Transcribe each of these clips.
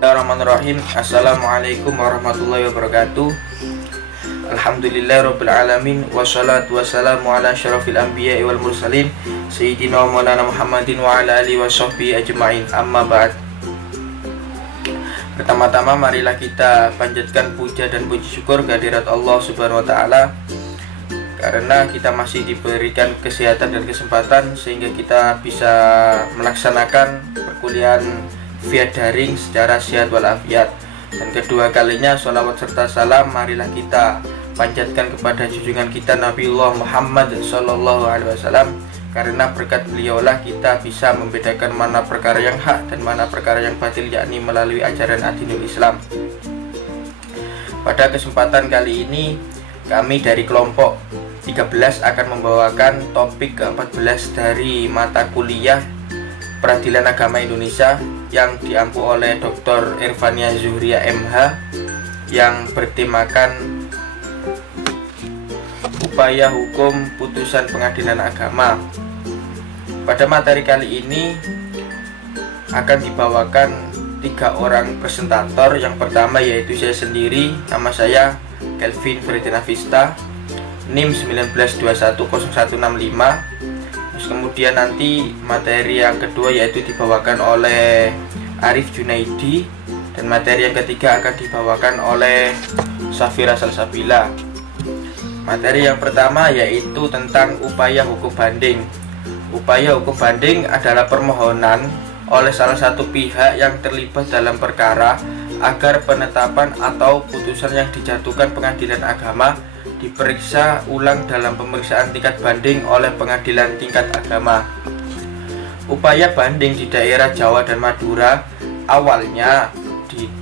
Bismillahirrahmanirrahim. Assalamualaikum warahmatullahi wabarakatuh. Alhamdulillahirabbil alamin wassalatu wassalamu ala asyrafil anbiya'i wal mursalin sayyidina wa maulana Muhammadin wa ala alihi washabbihi ajmain. Amma ba'd. Pertama-tama marilah kita panjatkan puja dan puji syukur kehadirat Allah Subhanahu wa taala karena kita masih diberikan kesehatan dan kesempatan sehingga kita bisa melaksanakan perkuliahan via daring secara sehat walafiat. Dan kedua kalinya sholawat serta salam marilah kita panjatkan kepada junjungan kita Nabiullah Muhammad sallallahu alaihi wasallam, karena berkat beliaulah kita bisa membedakan mana perkara yang hak dan mana perkara yang batil, yakni melalui ajaran Adinul Islam. Pada kesempatan kali ini kami dari kelompok 13 akan membawakan topik ke-14 dari mata kuliah Peradilan Agama Indonesia yang diampu oleh Dr. Irfania Zuhria MH yang bertemakan upaya hukum putusan pengadilan agama. Pada materi kali ini akan dibawakan 3 orang presentator. Yang pertama yaitu saya sendiri, nama saya Kelvin Ferdinavista, NIM 19210165. Kemudian nanti materi yang kedua yaitu dibawakan oleh Arif Junaidi, dan materi yang ketiga akan dibawakan oleh Safira Salsabila. Materi yang pertama yaitu tentang upaya hukum banding. Upaya hukum banding adalah permohonan oleh salah satu pihak yang terlibat dalam perkara agar penetapan atau putusan yang dijatuhkan pengadilan agama diperiksa ulang dalam pemeriksaan tingkat banding oleh pengadilan tingkat agama. Upaya banding di daerah Jawa dan Madura awalnya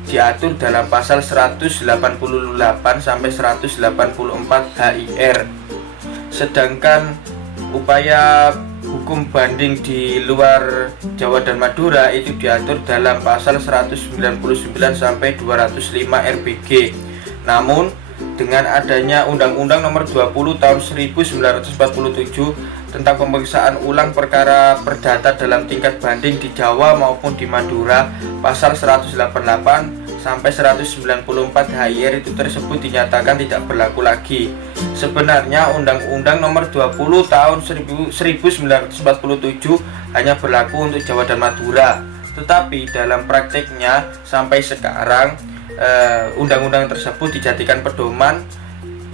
diatur dalam pasal 188 sampai 184 HIR. Sedangkan upaya hukum banding di luar Jawa dan Madura itu diatur dalam pasal 199 sampai 205 RBG. Namun dengan adanya Undang-Undang Nomor 20 Tahun 1947 tentang pemeriksaan ulang perkara perdata dalam tingkat banding di Jawa maupun di Madura, pasal 188 sampai 194 HIR itu tersebut dinyatakan tidak berlaku lagi. Sebenarnya Undang-Undang Nomor 20 Tahun 1947 hanya berlaku untuk Jawa dan Madura, tetapi dalam prakteknya sampai sekarang undang-undang tersebut dijadikan pedoman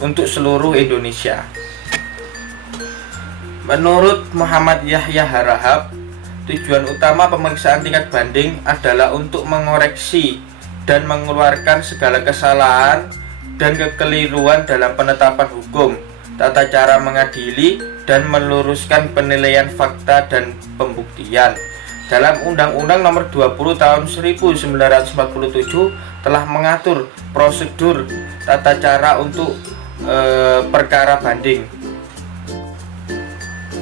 untuk seluruh Indonesia. Menurut Muhammad Yahya Harahap, tujuan utama pemeriksaan tingkat banding adalah untuk mengoreksi dan mengeluarkan segala kesalahan dan kekeliruan dalam penetapan hukum, tata cara mengadili, dan meluruskan penilaian fakta dan pembuktian. Dalam Undang-Undang Nomor 20 Tahun 1947 telah mengatur prosedur tata cara untuk perkara banding.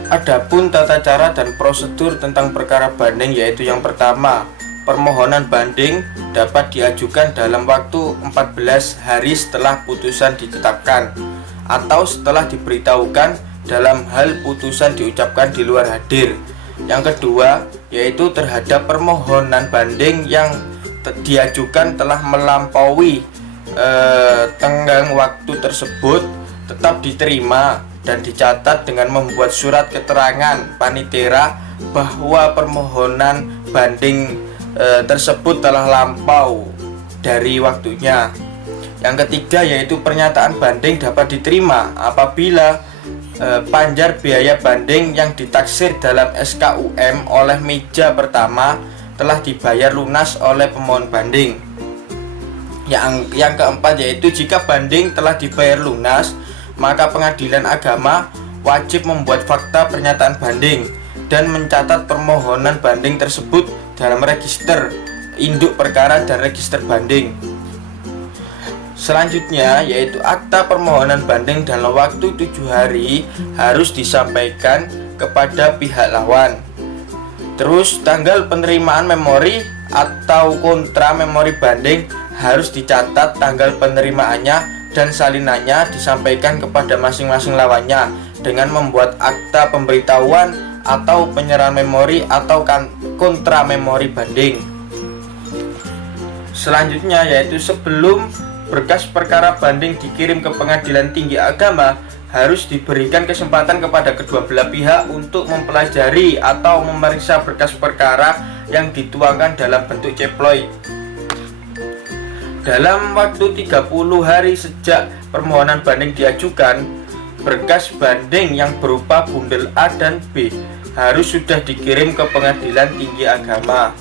Adapun tata cara dan prosedur tentang perkara banding yaitu yang pertama, permohonan banding dapat diajukan dalam waktu 14 hari setelah putusan ditetapkan atau setelah diberitahukan dalam hal putusan diucapkan di luar hadir. Yang kedua yaitu terhadap permohonan banding yang diajukan telah melampaui tenggang waktu tersebut tetap diterima dan dicatat dengan membuat surat keterangan panitera bahwa permohonan banding tersebut telah lampau dari waktunya. Yang ketiga yaitu pernyataan banding dapat diterima apabila panjar biaya banding yang ditaksir dalam SKUM oleh meja pertama telah dibayar lunas oleh pemohon banding. Yang keempat yaitu jika banding telah dibayar lunas, maka pengadilan agama wajib membuat fakta pernyataan banding dan mencatat permohonan banding tersebut dalam register induk perkara dan register banding. Selanjutnya yaitu akta permohonan banding dalam waktu 7 hari harus disampaikan kepada pihak lawan. Terus tanggal penerimaan memori atau kontra memori banding harus dicatat tanggal penerimaannya dan salinannya disampaikan kepada masing-masing lawannya dengan membuat akta pemberitahuan atau penyerahan memori atau kontra memori banding. Selanjutnya yaitu sebelum berkas perkara banding dikirim ke Pengadilan Tinggi Agama, harus diberikan kesempatan kepada kedua belah pihak untuk mempelajari atau memeriksa berkas perkara yang dituangkan dalam bentuk ceploid. Dalam waktu 30 hari sejak permohonan banding diajukan, berkas banding yang berupa bundel A dan B harus sudah dikirim ke Pengadilan Tinggi Agama.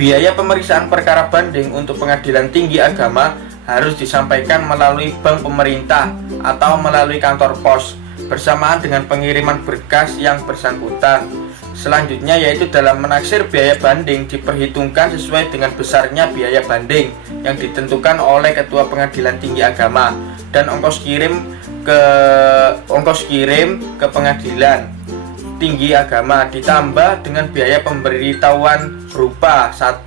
Biaya pemeriksaan perkara banding untuk Pengadilan Tinggi Agama harus disampaikan melalui bank pemerintah atau melalui kantor pos bersamaan dengan pengiriman berkas yang bersangkutan. Selanjutnya yaitu dalam menaksir biaya banding diperhitungkan sesuai dengan besarnya biaya banding yang ditentukan oleh Ketua Pengadilan Tinggi Agama dan ongkos kirim ke Pengadilan Tinggi Agama ditambah dengan biaya pemberitahuan berupa 1.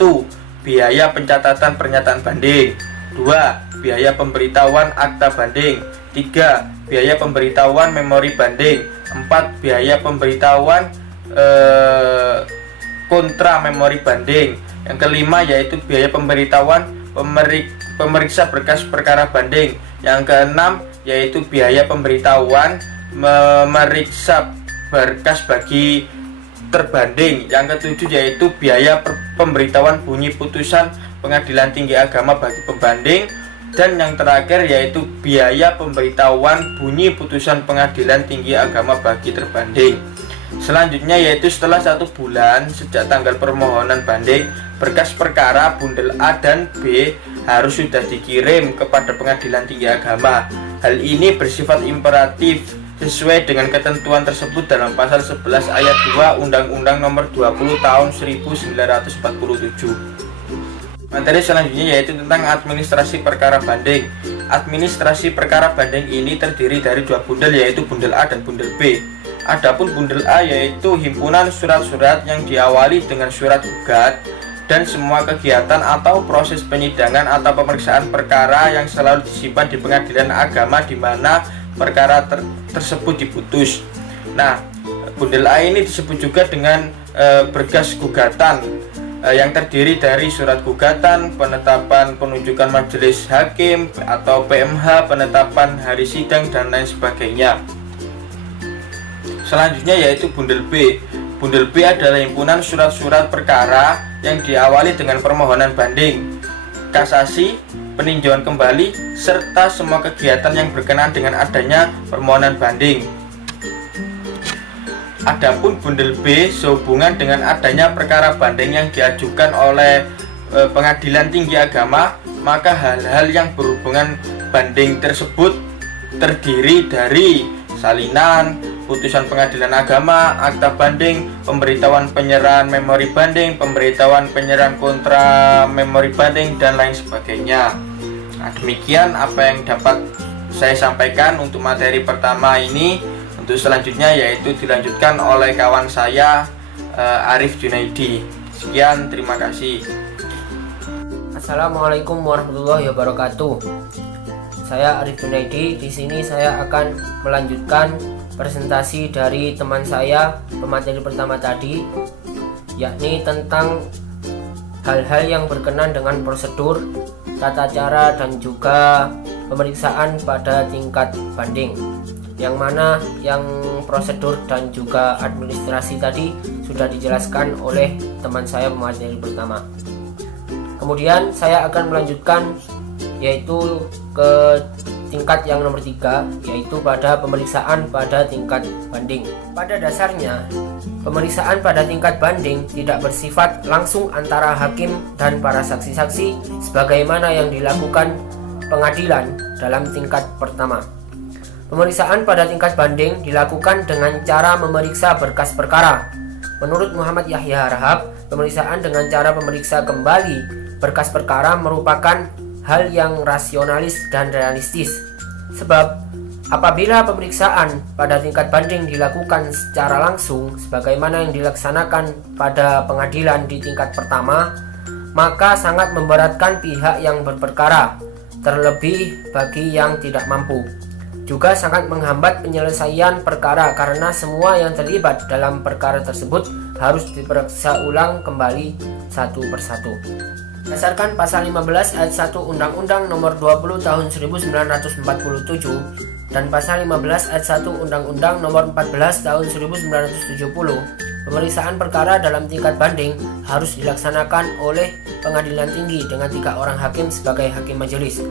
Biaya pencatatan pernyataan banding, 2. Biaya pemberitahuan akta banding, 3. Biaya pemberitahuan memori banding, 4. Biaya pemberitahuan kontra memori banding. Yang kelima yaitu biaya pemberitahuan pemeriksa berkas perkara banding. Yang keenam yaitu biaya pemberitahuan memeriksa berkas bagi terbanding. Yang ketujuh yaitu biaya pemberitahuan bunyi putusan Pengadilan Tinggi Agama bagi pembanding. Dan yang terakhir yaitu biaya pemberitahuan bunyi putusan Pengadilan Tinggi Agama bagi terbanding. Selanjutnya yaitu setelah 1 bulan sejak tanggal permohonan banding, berkas perkara bundel A dan B harus sudah dikirim kepada Pengadilan Tinggi Agama. Hal ini bersifat imperatif sesuai dengan ketentuan tersebut dalam pasal 11 ayat 2 Undang-Undang Nomor 20 Tahun 1947. Materi selanjutnya yaitu tentang administrasi perkara banding. Administrasi perkara banding ini terdiri dari 2 bundel yaitu bundel A dan bundel B. Adapun bundel A yaitu himpunan surat-surat yang diawali dengan surat gugat dan semua kegiatan atau proses penyidangan atau pemeriksaan perkara yang selalu disimpan di Pengadilan Agama di mana perkara tersebut diputus. Nah, bundel A ini disebut juga dengan berkas gugatan yang terdiri dari surat gugatan, penetapan penunjukan majelis hakim atau PMH, penetapan hari sidang dan lain sebagainya. Selanjutnya yaitu bundel B. Bundel B adalah himpunan surat-surat perkara yang diawali dengan permohonan banding, kasasi, peninjauan kembali, serta semua kegiatan yang berkenaan dengan adanya permohonan banding. Adapun bundel B sehubungan dengan adanya perkara banding yang diajukan oleh Pengadilan Tinggi Agama, maka hal-hal yang berhubungan banding tersebut terdiri dari salinan, putusan Pengadilan Agama, akta banding, pemberitahuan penyerahan memori banding, pemberitahuan penyerahan kontra memori banding, dan lain sebagainya. Nah, demikian apa yang dapat saya sampaikan untuk materi pertama ini. Untuk selanjutnya yaitu dilanjutkan oleh kawan saya Arif Junaidi. Sekian, terima kasih. Assalamualaikum warahmatullahi wabarakatuh. Saya Arif Junaidi. Di sini saya akan melanjutkan presentasi dari teman saya pemateri pertama tadi, yakni tentang hal-hal yang berkenan dengan prosedur, tata cara, dan juga pemeriksaan pada tingkat banding, yang mana yang prosedur dan juga administrasi tadi sudah dijelaskan oleh teman saya pemateri pertama. Kemudian saya akan melanjutkan yaitu ke tingkat yang nomor 3, yaitu pada pemeriksaan pada tingkat banding. Pada dasarnya, pemeriksaan pada tingkat banding tidak bersifat langsung antara hakim dan para saksi-saksi sebagaimana yang dilakukan pengadilan dalam tingkat pertama. Pemeriksaan pada tingkat banding dilakukan dengan cara memeriksa berkas perkara. Menurut Muhammad Yahya Rahab, pemeriksaan dengan cara memeriksa kembali berkas perkara merupakan hal yang rasionalis dan realistis. Sebab apabila pemeriksaan pada tingkat banding dilakukan secara langsung sebagaimana yang dilaksanakan pada pengadilan di tingkat pertama, maka sangat memberatkan pihak yang berperkara, terlebih bagi yang tidak mampu. juga sangat menghambat penyelesaian perkara karena semua yang terlibat dalam perkara tersebut harus diperiksa ulang kembali satu persatu. Berdasarkan pasal 15 ayat 1 Undang-Undang Nomor 20 Tahun 1947 dan pasal 15 ayat 1 Undang-Undang Nomor 14 Tahun 1970, pemeriksaan perkara dalam tingkat banding harus dilaksanakan oleh pengadilan tinggi dengan 3 orang hakim sebagai hakim majelis.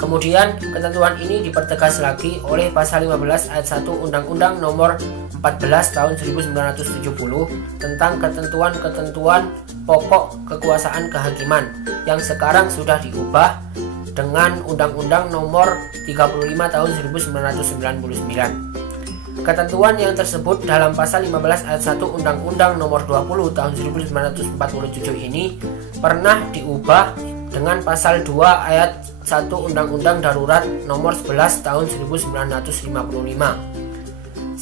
Kemudian, ketentuan ini dipertegas lagi oleh pasal 15 ayat 1 Undang-Undang Nomor 14 Tahun 1970 tentang ketentuan-ketentuan pokok kekuasaan kehakiman yang sekarang sudah diubah dengan Undang-Undang Nomor 35 Tahun 1999. Ketentuan yang tersebut dalam pasal 15 ayat 1 Undang-Undang Nomor 20 Tahun 1947 ini pernah diubah dengan pasal 2 ayat 1 Undang-Undang Darurat Nomor 11 Tahun 1955.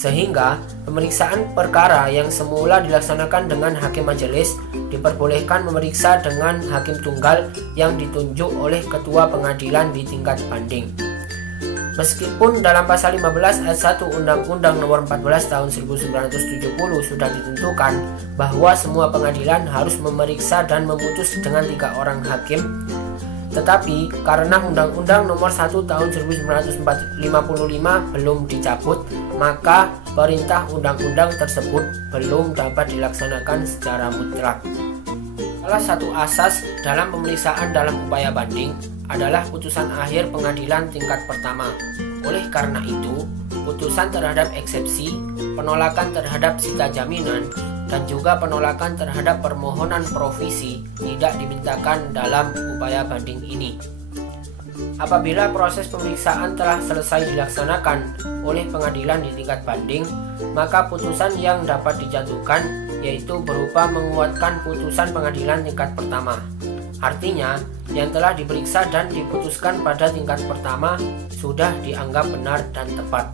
Sehingga pemeriksaan perkara yang semula dilaksanakan dengan hakim majelis diperbolehkan memeriksa dengan hakim tunggal yang ditunjuk oleh ketua pengadilan di tingkat banding. Meskipun dalam pasal 15 ayat 1 Undang-Undang Nomor 14 Tahun 1970 sudah ditentukan bahwa semua pengadilan harus memeriksa dan memutus dengan 3 orang hakim, tetapi karena Undang-Undang Nomor 1 Tahun 1955 belum dicabut, maka perintah undang-undang tersebut belum dapat dilaksanakan secara mutlak. Salah satu asas dalam pemeriksaan dalam upaya banding adalah putusan akhir pengadilan tingkat pertama. Oleh karena itu, putusan terhadap eksepsi, penolakan terhadap sita jaminan, dan juga penolakan terhadap permohonan provisi tidak dimintakan dalam upaya banding ini. Apabila proses pemeriksaan telah selesai dilaksanakan oleh pengadilan di tingkat banding, maka putusan yang dapat dijatuhkan yaitu berupa menguatkan putusan pengadilan tingkat pertama. Artinya, yang telah diperiksa dan diputuskan pada tingkat pertama sudah dianggap benar dan tepat.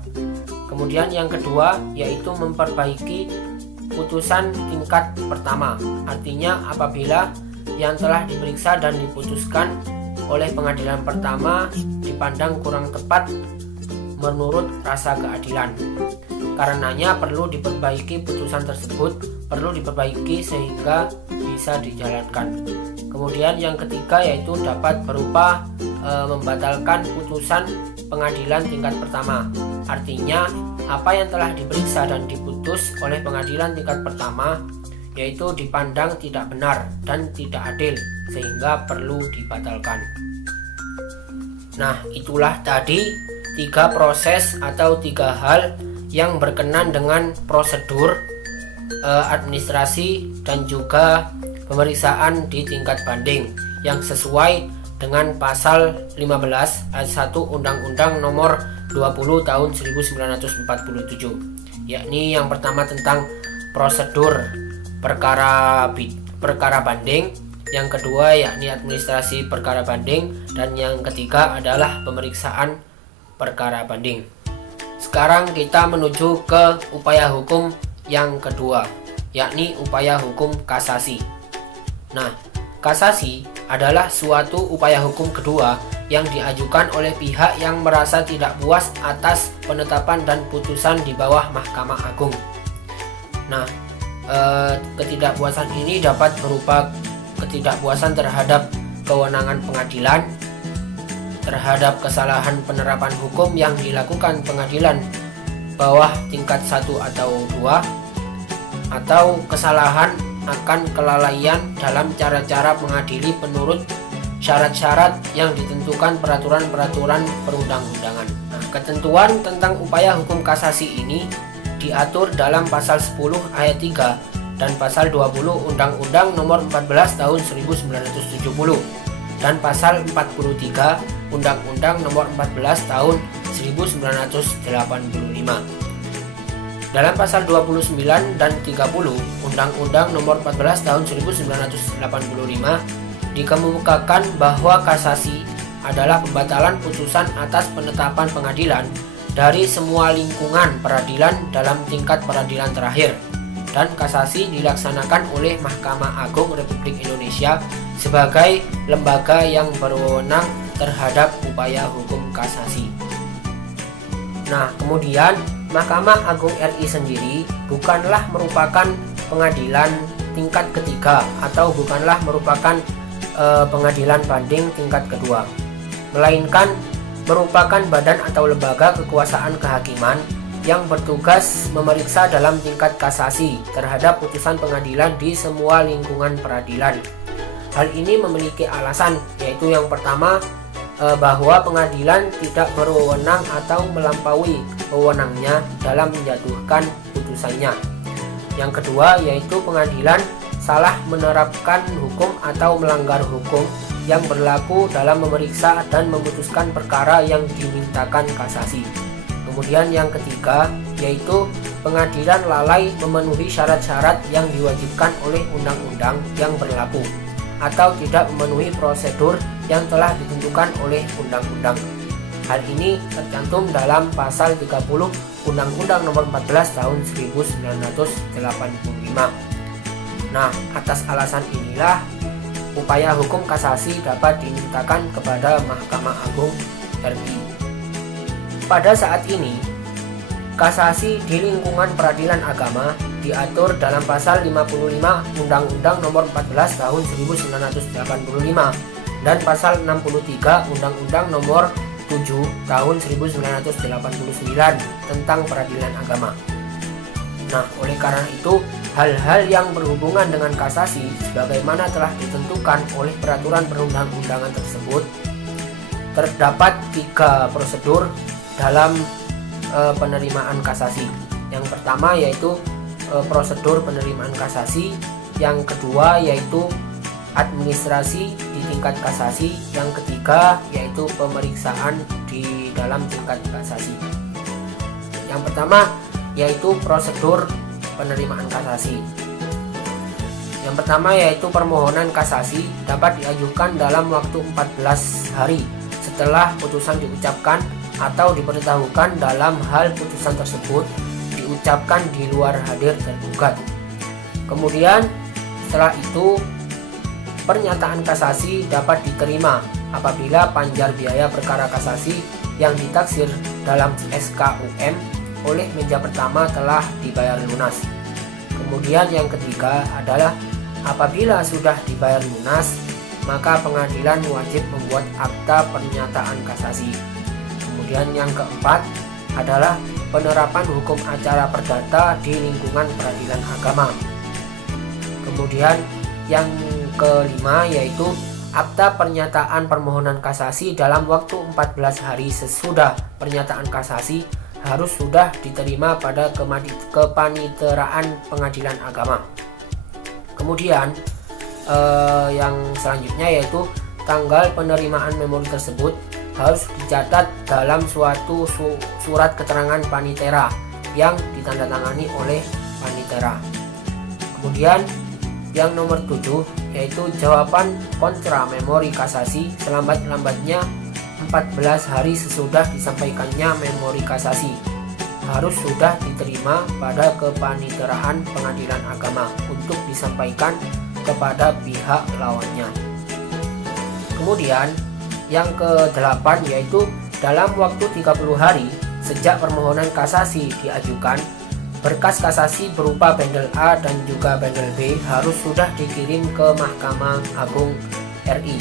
Kemudian yang kedua yaitu memperbaiki putusan tingkat pertama. Artinya apabila yang telah diperiksa dan diputuskan oleh pengadilan pertama dipandang kurang tepat menurut rasa keadilan. Karenanya perlu diperbaiki putusan tersebut, perlu diperbaiki sehingga bisa dijalankan. Kemudian yang ketiga yaitu dapat berupa membatalkan putusan pengadilan tingkat pertama. Artinya apa yang telah diperiksa dan diputus oleh pengadilan tingkat pertama yaitu dipandang tidak benar dan tidak adil sehingga perlu dibatalkan. Nah, itulah tadi 3 proses atau 3 hal yang berkenan dengan prosedur administrasi dan juga pemeriksaan di tingkat banding yang sesuai dengan pasal 15 ayat 1 Undang-Undang Nomor 20 Tahun 1947, yakni yang pertama tentang prosedur perkara banding, yang kedua yakni administrasi perkara banding, dan yang ketiga adalah pemeriksaan perkara banding. Sekarang kita menuju ke upaya hukum yang kedua, yakni upaya hukum kasasi. Nah, kasasi adalah suatu upaya hukum kedua yang diajukan oleh pihak yang merasa tidak puas atas penetapan dan putusan di bawah Mahkamah Agung. Nah, ketidakpuasan ini dapat berupa ketidakpuasan terhadap kewenangan pengadilan, terhadap kesalahan penerapan hukum yang dilakukan pengadilan bawah tingkat 1 atau 2, atau kesalahan akan kelalaian dalam cara-cara mengadili menurut syarat-syarat yang ditentukan peraturan-peraturan perundang-undangan. Nah, ketentuan tentang upaya hukum kasasi ini diatur dalam pasal 10 ayat 3 dan pasal 20 Undang-Undang Nomor 14 Tahun 1970 dan pasal 43 Undang-Undang Nomor 14 Tahun 1985. Dalam pasal 29 dan 30 Undang-Undang Nomor 14 Tahun 1985 dikemukakan bahwa kasasi adalah pembatalan putusan atas penetapan pengadilan dari semua lingkungan peradilan dalam tingkat peradilan terakhir, dan kasasi dilaksanakan oleh Mahkamah Agung Republik Indonesia sebagai lembaga yang berwenang terhadap upaya hukum kasasi. Nah, kemudian Mahkamah Agung RI sendiri bukanlah merupakan pengadilan tingkat ketiga atau bukanlah merupakan pengadilan banding tingkat kedua, melainkan merupakan badan atau lembaga kekuasaan kehakiman yang bertugas memeriksa dalam tingkat kasasi terhadap putusan pengadilan di semua lingkungan peradilan. Hal ini memiliki alasan, yaitu yang pertama, bahwa pengadilan tidak berwenang atau melampaui wewenangnya dalam menjatuhkan putusannya. Yang kedua, yaitu pengadilan salah menerapkan hukum atau melanggar hukum yang berlaku dalam memeriksa dan memutuskan perkara yang dimintakan kasasi. Kemudian yang ketiga, yaitu pengadilan lalai memenuhi syarat-syarat yang diwajibkan oleh undang-undang yang berlaku atau tidak memenuhi prosedur yang telah ditentukan oleh undang-undang. Hal ini tercantum dalam pasal 30 Undang-Undang Nomor 14 Tahun 1985. Nah, atas alasan inilah upaya hukum kasasi dapat dimintakan kepada Mahkamah Agung RI. Pada saat ini, kasasi di lingkungan peradilan agama diatur dalam pasal 55 Undang-Undang Nomor 14 Tahun 1985 dan pasal 63 Undang-Undang Nomor 7 Tahun 1989 tentang peradilan agama. Nah, oleh karena itu, hal-hal yang berhubungan dengan kasasi sebagaimana telah ditentukan oleh peraturan perundang-undangan tersebut, terdapat 3 prosedur dalam penerimaan kasasi. Yang pertama yaitu prosedur penerimaan kasasi, yang kedua yaitu administrasi di tingkat kasasi, yang ketiga yaitu pemeriksaan di dalam tingkat kasasi. Yang pertama yaitu prosedur penerimaan kasasi. Yang pertama yaitu permohonan kasasi dapat diajukan dalam waktu 14 hari setelah putusan diucapkan atau diberitahukan dalam hal putusan tersebut diucapkan di luar hadir tergugat. Kemudian setelah itu pernyataan kasasi dapat diterima apabila panjar biaya perkara kasasi yang ditaksir dalam SKUM oleh meja pertama telah dibayar lunas. Kemudian yang ketiga adalah apabila sudah dibayar lunas, maka pengadilan wajib membuat akta pernyataan kasasi. Kemudian yang keempat adalah penerapan hukum acara perdata di lingkungan peradilan agama. Kemudian yang kelima yaitu akta pernyataan permohonan kasasi dalam waktu 14 hari sesudah pernyataan kasasi harus sudah diterima pada kepaniteraan pengadilan agama. Kemudian yang selanjutnya yaitu tanggal penerimaan memori tersebut harus dicatat dalam suatu surat keterangan panitera yang ditandatangani oleh panitera. Kemudian yang nomor 7 yaitu jawaban kontra memori kasasi selambat-lambatnya 14 hari sesudah disampaikannya memori kasasi harus sudah diterima pada kepaniteraan pengadilan agama untuk disampaikan kepada pihak lawannya. Kemudian yang ke-8 yaitu dalam waktu 30 hari sejak permohonan kasasi diajukan, berkas kasasi berupa bendel A dan juga bendel B harus sudah dikirim ke Mahkamah Agung RI.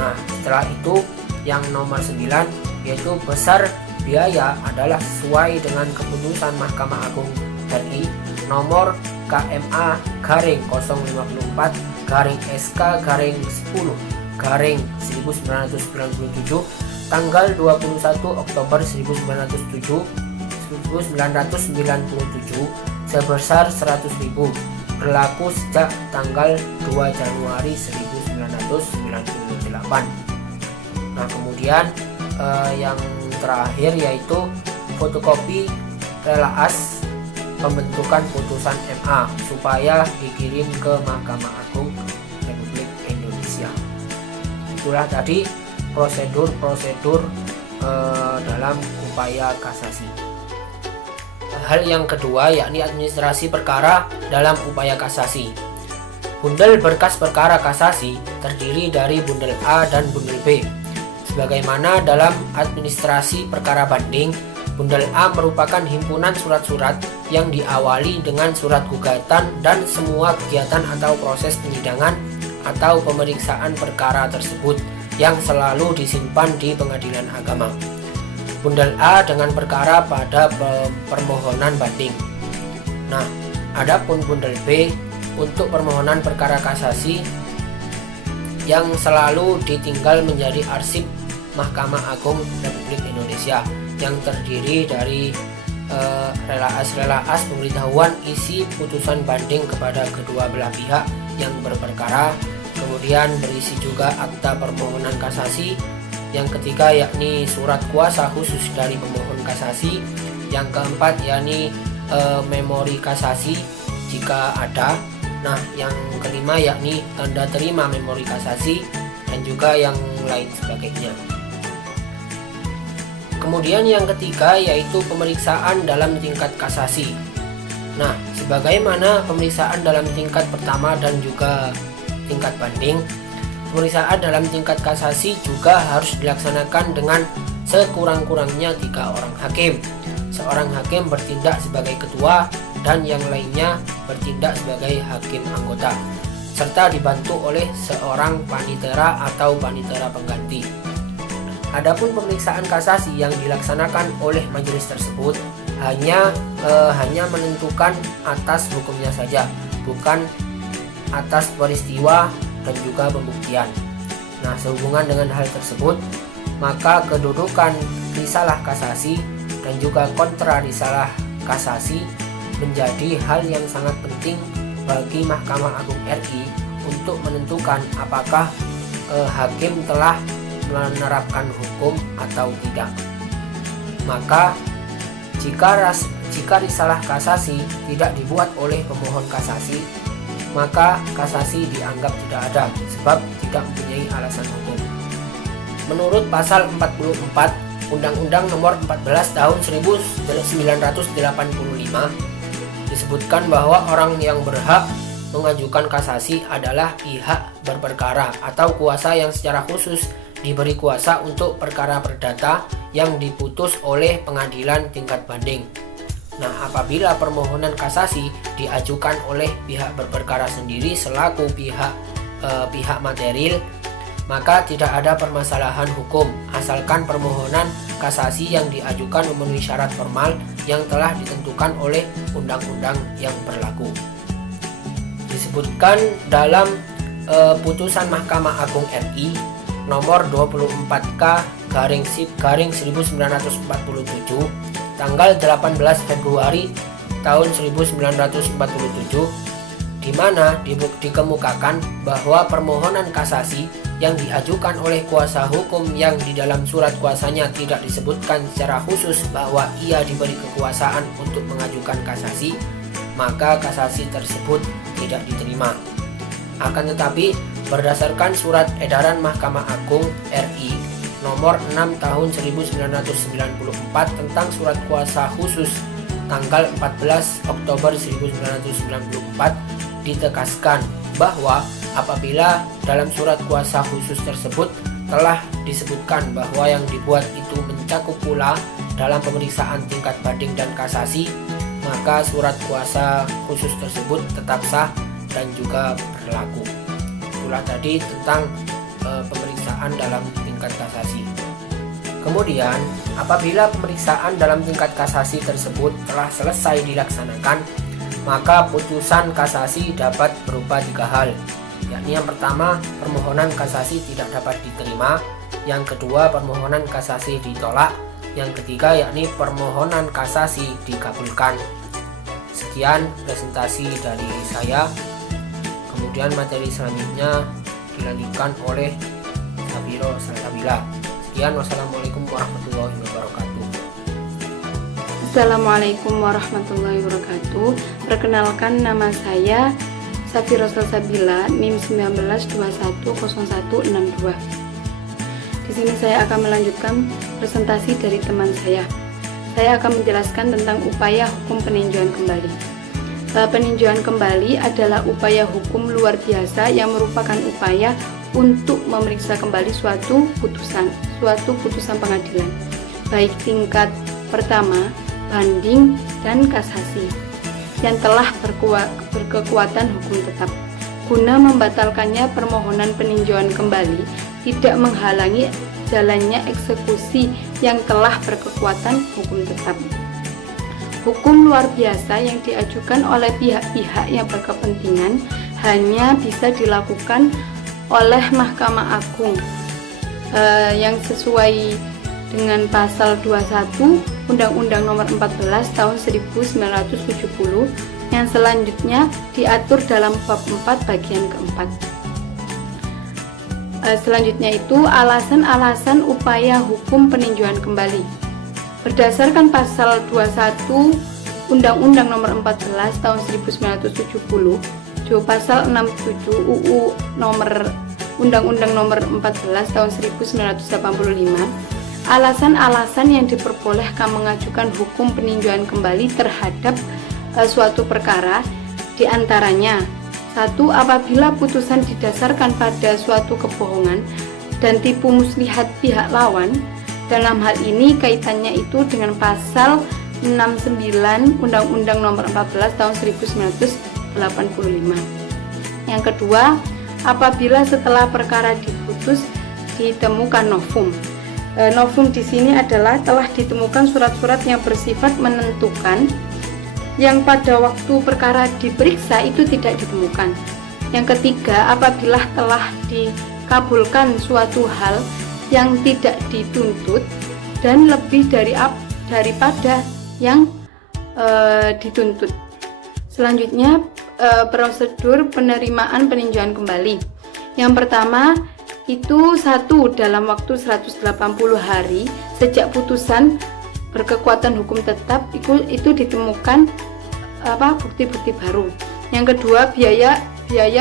Nah, setelah itu yang nomor 9 yaitu besar biaya adalah sesuai dengan keputusan Mahkamah Agung RI nomor KMA garing 054 garing SK garing 10 garing 1997 tanggal 21 Oktober 1997 sebesar 100.000 berlaku sejak tanggal 2 Januari 1998. Nah, kemudian yang terakhir yaitu fotokopi relaas pembentukan putusan MA supaya dikirim ke Mahkamah Agung Republik Indonesia. Itulah tadi prosedur-prosedur dalam upaya kasasi. Hal yang kedua yakni administrasi perkara dalam upaya kasasi. Bundel berkas perkara kasasi terdiri dari bundel A dan bundel B. Sebagaimana dalam administrasi perkara banding, Bundel A merupakan himpunan surat-surat yang diawali dengan surat gugatan dan semua kegiatan atau proses penyidangan atau pemeriksaan perkara tersebut yang selalu disimpan di pengadilan agama. Bundel A dengan perkara pada permohonan banding. Nah, adapun bundel B untuk permohonan perkara kasasi yang selalu ditinggal menjadi arsip Mahkamah Agung Republik Indonesia yang terdiri dari relaas pemberitahuan isi putusan banding kepada kedua belah pihak yang berperkara, kemudian berisi juga akta permohonan kasasi, yang ketiga yakni surat kuasa khusus dari pemohon kasasi, yang keempat yakni memori kasasi jika ada, nah yang kelima yakni tanda terima memori kasasi, dan juga yang lain sebagainya. Kemudian yang ketiga yaitu pemeriksaan dalam tingkat kasasi. Nah, sebagaimana pemeriksaan dalam tingkat pertama dan juga tingkat banding, pemeriksaan dalam tingkat kasasi juga harus dilaksanakan dengan sekurang-kurangnya 3 orang hakim. Seorang hakim bertindak sebagai ketua dan yang lainnya bertindak sebagai hakim anggota, serta dibantu oleh seorang panitera atau panitera pengganti. Adapun pemeriksaan kasasi yang dilaksanakan oleh majelis tersebut hanya menentukan atas hukumnya saja, bukan atas peristiwa dan juga pembuktian. Nah, sehubungan dengan hal tersebut, maka kedudukan risalah kasasi dan juga kontra risalah kasasi menjadi hal yang sangat penting bagi Mahkamah Agung RI untuk menentukan apakah hakim telah menerapkan hukum atau tidak. Maka jika risalah kasasi tidak dibuat oleh pemohon kasasi, maka kasasi dianggap tidak ada sebab tidak mempunyai alasan hukum. Menurut pasal 44 Undang-Undang Nomor 14 Tahun 1985 disebutkan bahwa orang yang berhak mengajukan kasasi adalah pihak berperkara atau kuasa yang secara khusus diberi kuasa untuk perkara perdata yang diputus oleh pengadilan tingkat banding. Nah, apabila permohonan kasasi diajukan oleh pihak berperkara sendiri selaku pihak material, maka tidak ada permasalahan hukum asalkan permohonan kasasi yang diajukan memenuhi syarat formal yang telah ditentukan oleh undang-undang yang berlaku. Disebutkan dalam putusan Mahkamah Agung RI nomor 24K/1947 tanggal 18 Februari tahun 1947, di mana dikemukakan bahwa permohonan kasasi yang diajukan oleh kuasa hukum yang di dalam surat kuasanya tidak disebutkan secara khusus bahwa ia diberi kekuasaan untuk mengajukan kasasi, maka kasasi tersebut tidak diterima. Akan tetapi, berdasarkan surat edaran Mahkamah Agung RI nomor 6 tahun 1994 tentang surat kuasa khusus tanggal 14 Oktober 1994 ditegaskan bahwa apabila dalam surat kuasa khusus tersebut telah disebutkan bahwa yang dibuat itu mencakup pula dalam pemeriksaan tingkat banding dan kasasi, maka surat kuasa khusus tersebut tetap sah dan juga berlaku. Itulah tadi tentang pemeriksaan dalam tingkat kasasi. Kemudian, apabila pemeriksaan dalam tingkat kasasi tersebut telah selesai dilaksanakan, maka putusan kasasi dapat berupa 3 hal, yakni yang pertama, permohonan kasasi tidak dapat diterima, yang kedua, permohonan kasasi ditolak, yang ketiga yakni permohonan kasasi dikabulkan. Sekian presentasi dari saya. Kemudian materi selanjutnya dilanjutkan oleh Sabiro Salsabila. Sekian, wassalamualaikum warahmatullahi wabarakatuh. Assalamualaikum warahmatullahi wabarakatuh. Perkenalkan, nama saya Safiro Salsabila, NIM 19210162. Di sini saya akan melanjutkan presentasi dari teman saya. Saya akan menjelaskan tentang upaya hukum peninjauan kembali. Peninjauan kembali adalah upaya hukum luar biasa yang merupakan upaya untuk memeriksa kembali suatu putusan pengadilan, baik tingkat Pertama, banding dan kasasi yang telah berkekuatan hukum tetap. Guna membatalkannya, permohonan peninjauan kembali tidak menghalangi jalannya eksekusi yang telah berkekuatan hukum tetap. Hukum luar biasa yang diajukan oleh pihak-pihak yang berkepentingan hanya bisa dilakukan oleh Mahkamah Agung yang sesuai dengan pasal 21 Undang-Undang Nomor 14 Tahun 1970 yang selanjutnya diatur dalam bab 4 bagian keempat. Selanjutnya itu alasan-alasan upaya hukum peninjauan kembali. Berdasarkan pasal 21 Undang-Undang Nomor 14 Tahun 1970, pasal 67 UU Undang-Undang Nomor 14 Tahun 1985, alasan-alasan yang diperbolehkan mengajukan hukum peninjauan kembali terhadap suatu perkara diantaranya: 1. Apabila putusan didasarkan pada suatu kebohongan dan tipu muslihat pihak lawan. Dalam hal ini kaitannya itu dengan pasal 69 Undang-Undang Nomor 14 Tahun 1985. Yang kedua, apabila setelah perkara diputus ditemukan novum. Novum di sini adalah telah ditemukan surat-surat yang bersifat menentukan yang pada waktu perkara diperiksa itu tidak ditemukan. Yang ketiga, apabila telah dikabulkan suatu hal yang tidak dituntut dan lebih daripada yang dituntut. Selanjutnya, prosedur penerimaan peninjauan kembali. Yang pertama itu 1. Dalam waktu 180 hari sejak putusan berkekuatan hukum tetap itu ditemukan bukti-bukti baru. Yang kedua, biaya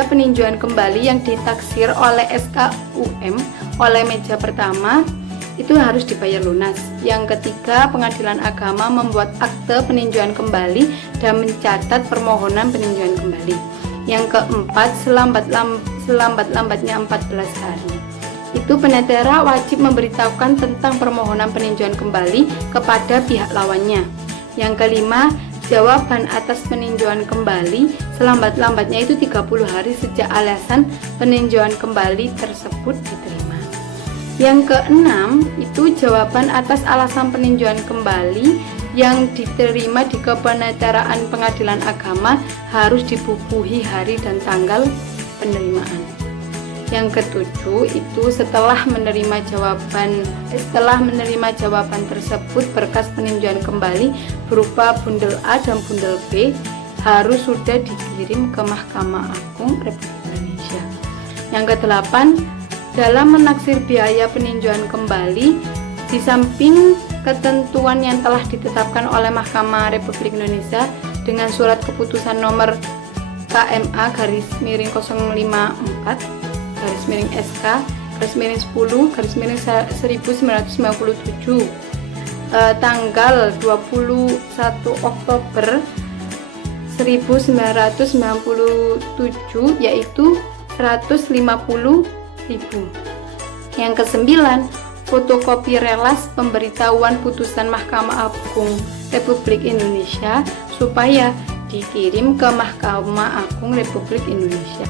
peninjauan kembali yang ditaksir oleh SKUM oleh meja pertama itu harus dibayar lunas. Yang ketiga, pengadilan agama membuat akte peninjauan kembali dan mencatat permohonan peninjauan kembali. Yang keempat, selambat-lambatnya 14 hari itu penetera wajib memberitahukan tentang permohonan peninjauan kembali kepada pihak lawannya. Yang kelima, jawaban atas peninjauan kembali selambat-lambatnya itu 30 hari sejak alasan peninjauan kembali tersebut diterima. Yang keenam, itu jawaban atas alasan peninjauan kembali yang diterima di kepeneteraan pengadilan agama harus dibubuhi hari dan tanggal penerimaan. Yang ketujuh, itu setelah menerima jawaban tersebut, berkas peninjauan kembali berupa bundel A dan bundel B harus sudah dikirim ke Mahkamah Agung Republik Indonesia. Yang kedelapan, dalam menaksir biaya peninjauan kembali, di samping ketentuan yang telah ditetapkan oleh Mahkamah Republik Indonesia dengan surat keputusan nomor KMA-SK-10/1997 tanggal 21 Oktober 1997 yaitu 150.000. Yang kesembilan, fotokopi relas pemberitahuan putusan Mahkamah Agung Republik Indonesia supaya dikirim ke Mahkamah Agung Republik Indonesia.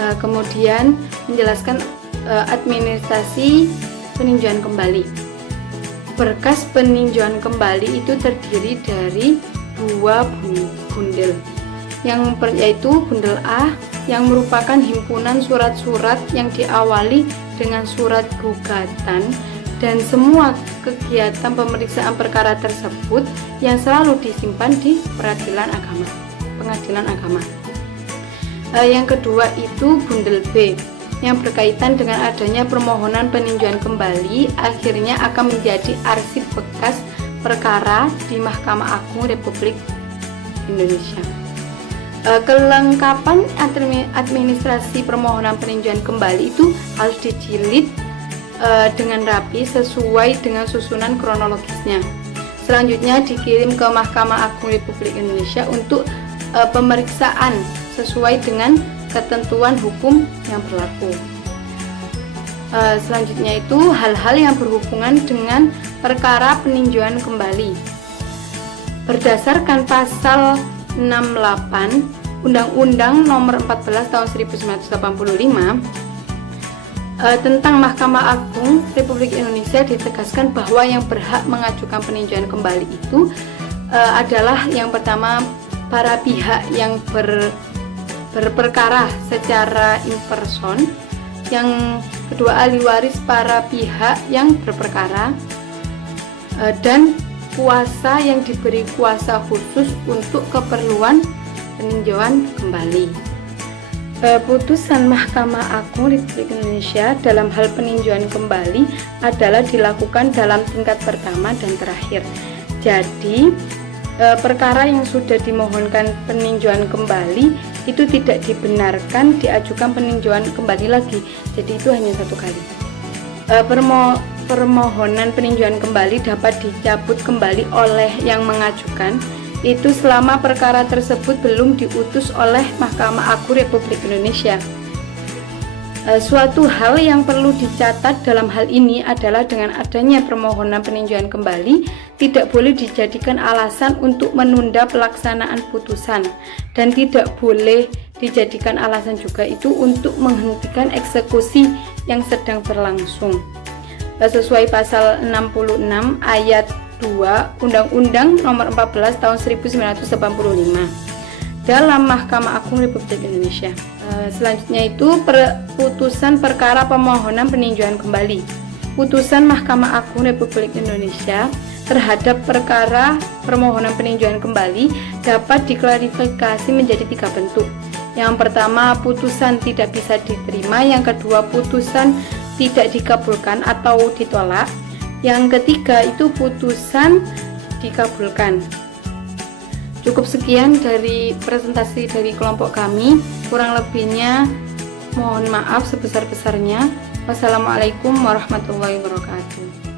Kemudian menjelaskan administrasi peninjauan kembali. Berkas peninjauan kembali itu terdiri dari 2 bundel, yaitu bundel A yang merupakan himpunan surat-surat yang diawali dengan surat gugatan dan semua kegiatan pemeriksaan perkara tersebut yang selalu disimpan di pengadilan agama. Yang kedua itu bundel B yang berkaitan dengan adanya permohonan peninjauan kembali akhirnya akan menjadi arsip bekas perkara di Mahkamah Agung Republik Indonesia. Kelengkapan administrasi permohonan peninjauan kembali itu harus dijilid dengan rapi sesuai dengan susunan kronologisnya. Selanjutnya dikirim ke Mahkamah Agung Republik Indonesia untuk pemeriksaan sesuai dengan ketentuan hukum yang berlaku. Selanjutnya itu hal-hal yang berhubungan dengan perkara peninjauan kembali. Berdasarkan pasal 68 Undang-Undang Nomor 14 Tahun 1985 tentang Mahkamah Agung Republik Indonesia ditegaskan bahwa yang berhak mengajukan peninjauan kembali itu adalah yang pertama para pihak yang berperkara secara in person, yang kedua ahli waris para pihak yang berperkara, dan kuasa yang diberi kuasa khusus untuk keperluan peninjauan kembali. Putusan Mahkamah Agung Republik Indonesia dalam hal peninjauan kembali adalah dilakukan dalam tingkat pertama dan terakhir. Jadi perkara yang sudah dimohonkan peninjauan kembali itu tidak dibenarkan diajukan peninjauan kembali lagi. Jadi itu hanya satu kali. Permohonan peninjauan kembali dapat dicabut kembali oleh yang mengajukan itu selama perkara tersebut belum diutus oleh Mahkamah Agung Republik Indonesia. Suatu hal yang perlu dicatat dalam hal ini adalah dengan adanya permohonan peninjauan kembali tidak boleh dijadikan alasan untuk menunda pelaksanaan putusan, dan tidak boleh dijadikan alasan juga itu untuk menghentikan eksekusi yang sedang berlangsung. Sesuai pasal 66 ayat 2 Undang-Undang Nomor 14 Tahun 1985 dalam Mahkamah Agung Republik Indonesia. Selanjutnya itu putusan perkara pemohonan peninjauan kembali. Putusan Mahkamah Agung Republik Indonesia terhadap perkara permohonan peninjauan kembali dapat diklarifikasi menjadi 3 bentuk. Yang pertama, putusan tidak bisa diterima. Yang kedua, putusan tidak dikabulkan atau ditolak. Yang ketiga itu putusan dikabulkan. Cukup sekian dari presentasi dari kelompok kami. Kurang lebihnya mohon maaf sebesar-besarnya. Wassalamualaikum warahmatullahi wabarakatuh.